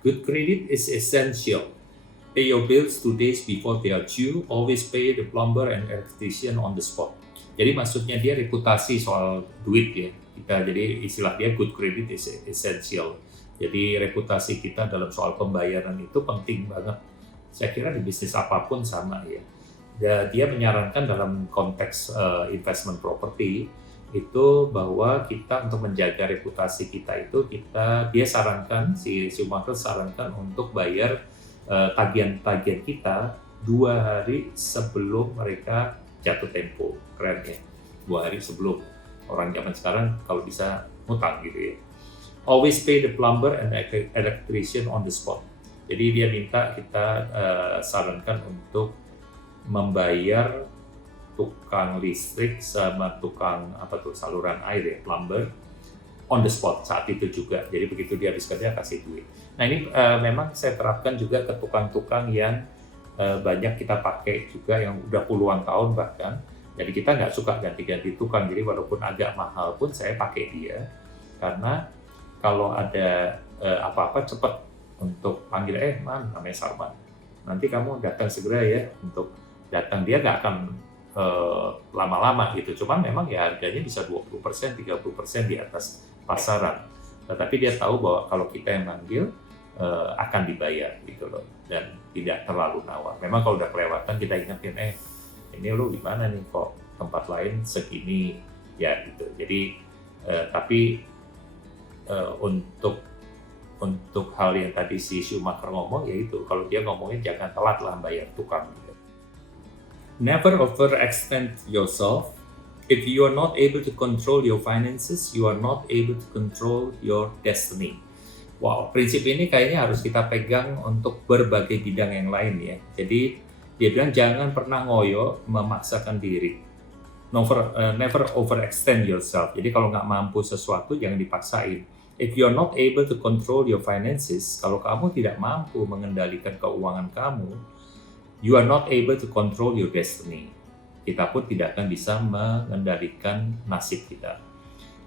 Good credit is essential. Pay your bills 2 days before they are due. Always pay the plumber and electrician on the spot. Jadi maksudnya dia reputasi soal duit ya. Jadi istilah dia good credit is essential. Jadi reputasi kita dalam soal pembayaran itu penting banget. Saya kira di bisnis apapun sama ya. Dia menyarankan dalam konteks investment property itu bahwa kita untuk menjaga reputasi kita itu dia sarankan, si Schumacher sarankan untuk bayar tagihan-tagihan kita 2 hari sebelum mereka jatuh tempo. Keren ya, 2 hari sebelum. Orang zaman sekarang kalau bisa ngutang gitu ya. Always pay the plumber and electrician on the spot. Jadi dia minta kita sarankan untuk membayar tukang listrik sama tukang saluran air ya, plumber on the spot saat itu juga. Jadi begitu dia habis kerja kasih duit. Nah ini memang saya terapkan juga ke tukang-tukang yang banyak kita pakai juga yang udah puluhan tahun bahkan. Jadi kita nggak suka ganti-ganti tukang. Jadi walaupun agak mahal pun saya pakai dia karena kalau ada apa-apa cepat untuk panggil namanya Sarman. Nanti kamu datang segera ya untuk datang. Dia nggak akan lama-lama gitu. Cuman memang ya harganya bisa 20%, 30% di atas pasaran. Tetapi dia tahu bahwa kalau kita yang manggil akan dibayar gitu loh dan tidak terlalu nawar. Memang kalau udah kelewatan kita ingetin ini lo di mana nih kok tempat lain segini ya gitu. Jadi tapi untuk hal yang tadi si Schumacher ngomong yaitu kalau dia ngomongin jangan telat lah bayar tukang gitu. Never overextend yourself. If you are not able to control your finances, you are not able to control your destiny. Wow, prinsip ini kayaknya harus kita pegang untuk berbagai bidang yang lain ya. Jadi dia bilang jangan pernah ngoyo memaksakan diri. Never overextend yourself. Jadi kalau nggak mampu sesuatu jangan dipaksain. If you are not able to control your finances, kalau kamu tidak mampu mengendalikan keuangan kamu, you are not able to control your destiny. Kita pun tidak akan bisa mengendalikan nasib kita.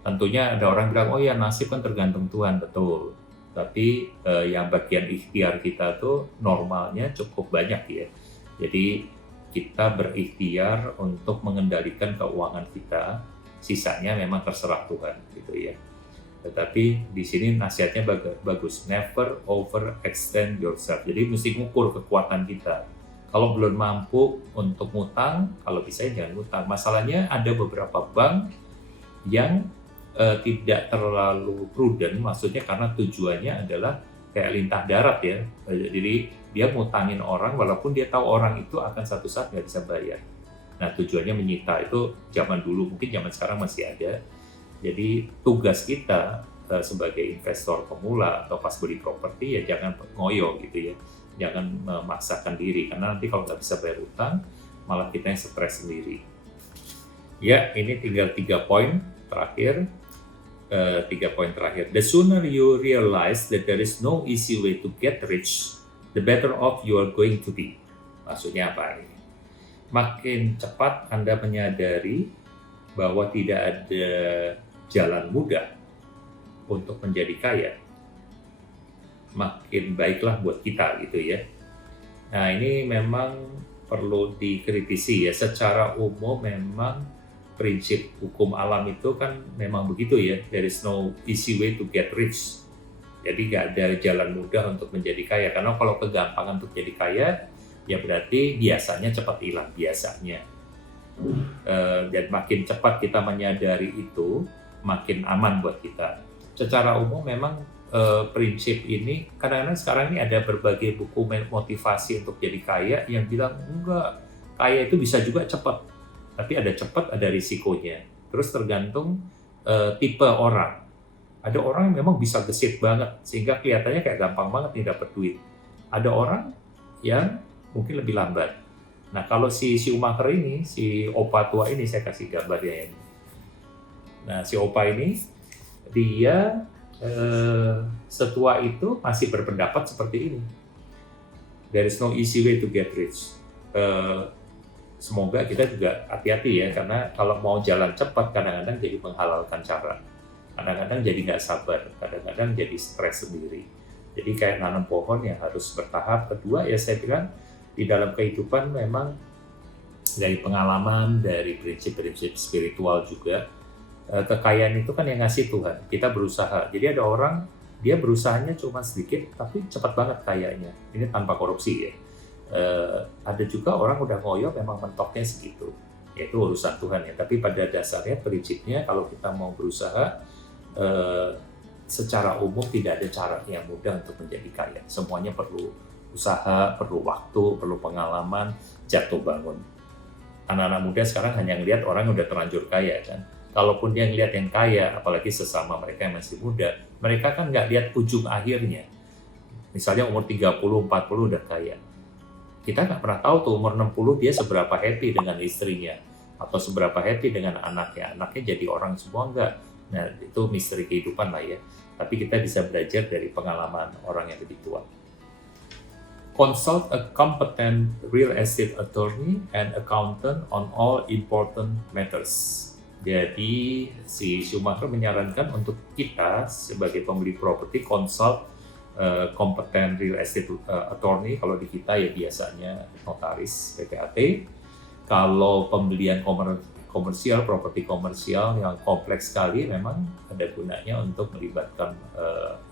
Tentunya ada orang bilang, oh ya nasib kan tergantung Tuhan, betul. Tapi yang bagian ikhtiar kita tuh normalnya cukup banyak ya. Jadi kita berikhtiar untuk mengendalikan keuangan kita, sisanya memang terserah Tuhan gitu ya. Tetapi di sini nasihatnya bagus, never overextend yourself. Jadi mesti ngukur kekuatan kita. Kalau belum mampu untuk ngutang, kalau bisa jangan ngutang. Masalahnya ada beberapa bank yang tidak terlalu prudent, maksudnya karena tujuannya adalah kayak lintah darat ya. Jadi dia ngutangin orang walaupun dia tahu orang itu akan satu saat nggak bisa bayar. Nah tujuannya menyita itu zaman dulu, mungkin zaman sekarang masih ada. Jadi tugas kita sebagai investor pemula atau pas beli properti ya jangan ngoyo gitu ya. Jangan memaksakan diri karena nanti kalau nggak bisa bayar utang malah kita yang stres sendiri. Ya ini tinggal 3 poin terakhir. 3 poin terakhir. The sooner you realize that there is no easy way to get rich, the better off you are going to be. Maksudnya apa ini? Makin cepat Anda menyadari bahwa tidak ada jalan mudah untuk menjadi kaya, makin baiklah buat kita gitu ya. Nah ini memang perlu dikritisi ya. Secara umum memang prinsip hukum alam itu kan memang begitu ya. There is no easy way to get rich. Jadi nggak ada jalan mudah untuk menjadi kaya. Karena kalau kegampangan untuk jadi kaya, ya berarti biasanya cepat hilang biasanya. Dan makin cepat kita menyadari itu, makin aman buat kita. Secara umum memang prinsip ini kadang-kadang sekarang ini ada berbagai buku motivasi untuk jadi kaya yang bilang enggak, kaya itu bisa juga cepat, tapi ada cepat ada risikonya. Terus tergantung tipe orang. Ada orang yang memang bisa gesit banget sehingga kelihatannya kayak gampang banget nih dapat duit. Ada orang yang mungkin lebih lambat. Nah kalau si Schumacher ini, si opa tua ini, saya kasih gambarnya ini. Nah si opa ini dia setua itu masih berpendapat seperti ini. There is no easy way to get rich. Semoga kita juga hati-hati ya, karena kalau mau jalan cepat kadang-kadang jadi menghalalkan cara. Kadang-kadang jadi nggak sabar, kadang-kadang jadi stres sendiri. Jadi kayak nanam pohon yang harus bertahap. Kedua ya saya bilang di dalam kehidupan memang dari pengalaman, dari prinsip-prinsip spiritual juga, kekayaan itu kan yang ngasih Tuhan. Kita berusaha. Jadi ada orang dia berusahanya cuma sedikit tapi cepat banget kayanya. Ini tanpa korupsi ya. Ada juga orang udah ngoyo memang mentoknya segitu. Yaitu urusan Tuhan ya. Tapi pada dasarnya prinsipnya kalau kita mau berusaha secara umum tidak ada cara yang mudah untuk menjadi kaya. Semuanya perlu usaha, perlu waktu, perlu pengalaman, jatuh bangun. Anak-anak muda sekarang hanya ngelihat orang udah terlanjur kaya kan. Kalaupun dia ngelihat yang kaya, apalagi sesama mereka yang masih muda, mereka kan nggak lihat ujung akhirnya. Misalnya umur 30, 40 udah kaya. Kita nggak pernah tahu tuh umur 60 dia seberapa happy dengan istrinya atau seberapa happy dengan anaknya. Anaknya jadi orang semua nggak. Nah, itu misteri kehidupan lah ya. Tapi kita bisa belajar dari pengalaman orang yang lebih tua. Consult a competent real estate attorney and accountant on all important matters. Jadi, si Schumacher menyarankan untuk kita sebagai pembeli properti consult competent real estate attorney. Kalau di kita ya biasanya notaris, PPAT. Kalau pembelian komersial, properti komersial yang kompleks sekali, memang ada gunanya untuk melibatkan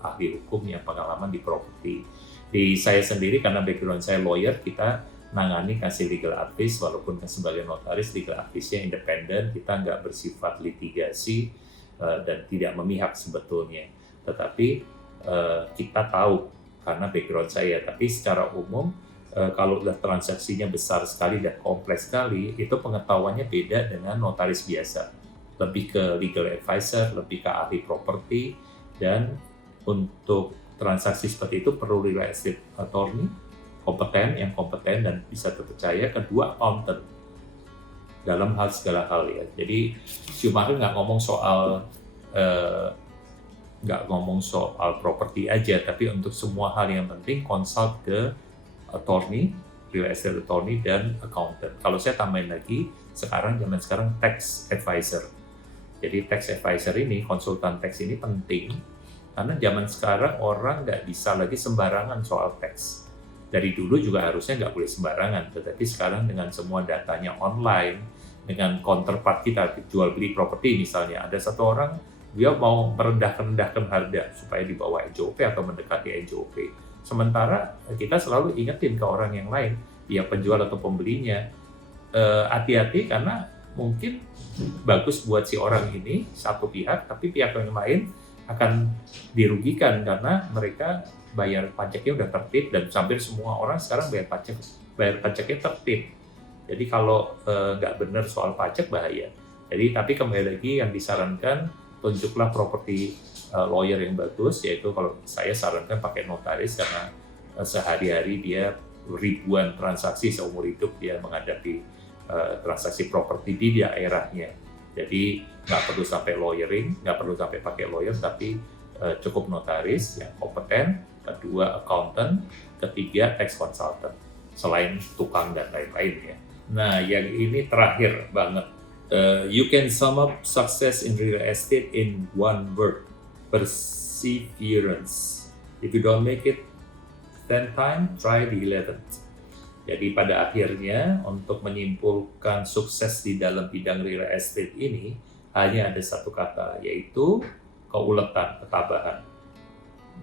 ahli hukum yang pengalaman di properti. Di saya sendiri, karena background saya lawyer, kita nangani kasih legal advice, walaupun sebagai notaris, legal advice-nya independen, kita nggak bersifat litigasi dan tidak memihak sebetulnya. Tetapi kita tahu, karena background saya, tapi secara umum, kalau udah transaksinya besar sekali dan kompleks sekali, itu pengetahuannya beda dengan notaris biasa. Lebih ke legal advisor, lebih ke ahli properti, dan untuk transaksi seperti itu perlu real estate attorney, yang kompeten dan bisa terpercaya. Kedua, accountant dalam segala hal ya. Jadi Schumacher nggak ngomong soal properti aja, tapi untuk semua hal yang penting consult ke attorney, real estate attorney, dan accountant. Kalau saya tambahin lagi, zaman sekarang tax advisor. Jadi tax advisor ini, konsultan tax ini penting, karena zaman sekarang orang nggak bisa lagi sembarangan soal tax. Dari dulu juga harusnya nggak boleh sembarangan, tetapi sekarang dengan semua datanya online, dengan counterpart kita jual beli properti misalnya, ada satu orang dia mau merendahkan harga supaya di bawah NJOP atau mendekati NJOP. Sementara kita selalu ingetin ke orang yang lain, ya penjual atau pembelinya, hati-hati karena mungkin bagus buat si orang ini satu pihak, tapi pihak yang lain akan dirugikan karena mereka bayar pajaknya udah tertib, dan hampir semua orang sekarang bayar pajaknya tertib. Jadi kalau nggak benar soal pajak bahaya. Jadi tapi kembali lagi yang disarankan, tunjuklah properti lawyer yang bagus, yaitu kalau saya sarankan pakai notaris karena sehari-hari dia ribuan transaksi seumur hidup dia menghadapi transaksi properti di daerahnya. Jadi nggak perlu sampai lawyering, nggak perlu sampai pakai lawyer, tapi cukup notaris yang kompeten. Kedua, accountant. Ketiga, tax consultant. Selain tukang dan lain-lain ya. Nah, yang ini terakhir banget. You can sum up success in real estate in one word: perseverance. If you don't make it 10 times, try the 11th. Jadi pada akhirnya untuk menyimpulkan sukses di dalam bidang real estate ini hanya ada satu kata, yaitu keuletan, ketabahan,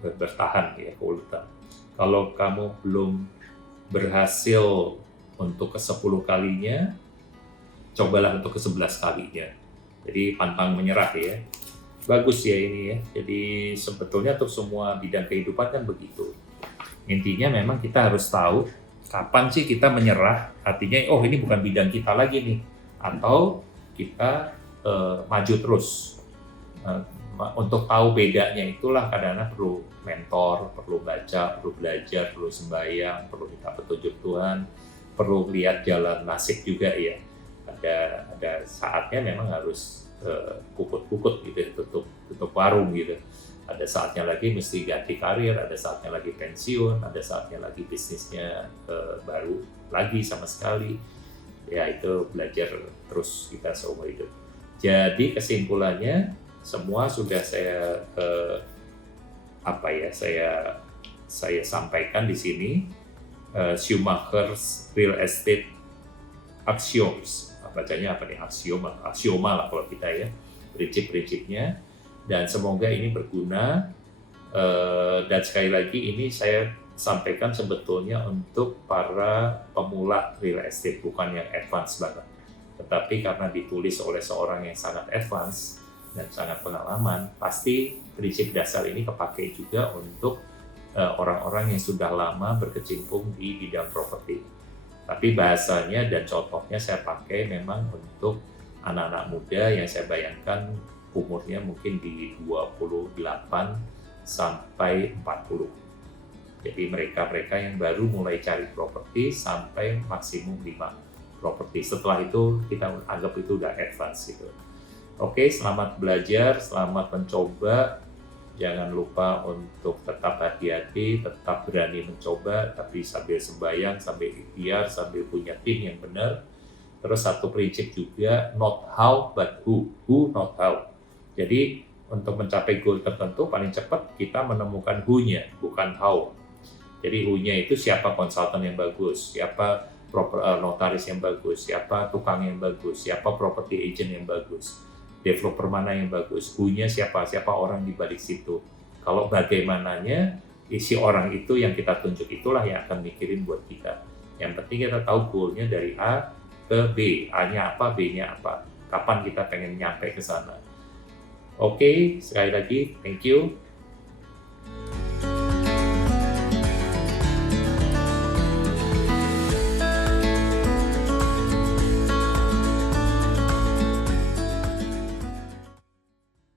bertahan ya, keuletan. Kalau kamu belum berhasil untuk ke-10 kalinya, cobalah untuk ke-11 kalinya. Jadi pantang menyerah ya. Bagus ya ini ya. Jadi sebetulnya untuk semua bidang kehidupan kan begitu. Intinya memang kita harus tahu kapan sih kita menyerah, artinya oh ini bukan bidang kita lagi nih, atau kita maju terus. Untuk tahu bedanya itulah kadang-kadang perlu mentor, perlu baca, perlu belajar, perlu sembahyang, perlu minta petunjuk Tuhan, perlu lihat jalan nasib juga ya. Ada saatnya memang harus kukut-kukut gitu, tutup warung gitu. Ada saatnya lagi mesti ganti karir, ada saatnya lagi pensiun, ada saatnya lagi bisnisnya baru lagi sama sekali. Ya itu belajar terus kita seumur hidup. Jadi kesimpulannya semua sudah saya saya sampaikan di sini, Schumacher's Real Estate Axioms. Bacanya apa nih? Aksioma lah kalau kita ya, prinsip-prinsipnya. Dan semoga ini berguna. Dan sekali lagi ini saya sampaikan sebetulnya untuk para pemula real estate, bukan yang advance banget. Tetapi karena ditulis oleh seorang yang sangat advance dan sangat pengalaman, pasti prinsip dasar ini kepakai juga untuk orang-orang yang sudah lama berkecimpung di bidang properti. Tapi bahasanya dan contohnya saya pakai memang untuk anak-anak muda yang saya bayangkan umurnya mungkin di 28 sampai 40. Jadi mereka-mereka yang baru mulai cari properti sampai maksimum 5 properti. Setelah itu kita anggap itu udah advance gitu. Oke, selamat belajar, selamat mencoba. Jangan lupa untuk tetap hati-hati, tetap berani mencoba, tapi sambil sembahyang, sambil ikhtiar, sambil punya tim yang benar. Terus satu prinsip juga, not how but who not how. Jadi untuk mencapai goal tertentu paling cepat kita menemukan who-nya, bukan how. Jadi who-nya itu siapa konsultan yang bagus, siapa notaris yang bagus, siapa tukang yang bagus, siapa property agent yang bagus, developer mana yang bagus, who-nya siapa orang di balik situ. Kalau bagaimananya, isi orang itu yang kita tunjuk itulah yang akan mikirin buat kita. Yang penting kita tahu goal-nya dari A ke B, A-nya apa, B-nya apa, kapan kita pengen nyampe ke sana. Oke, sekali lagi, thank you.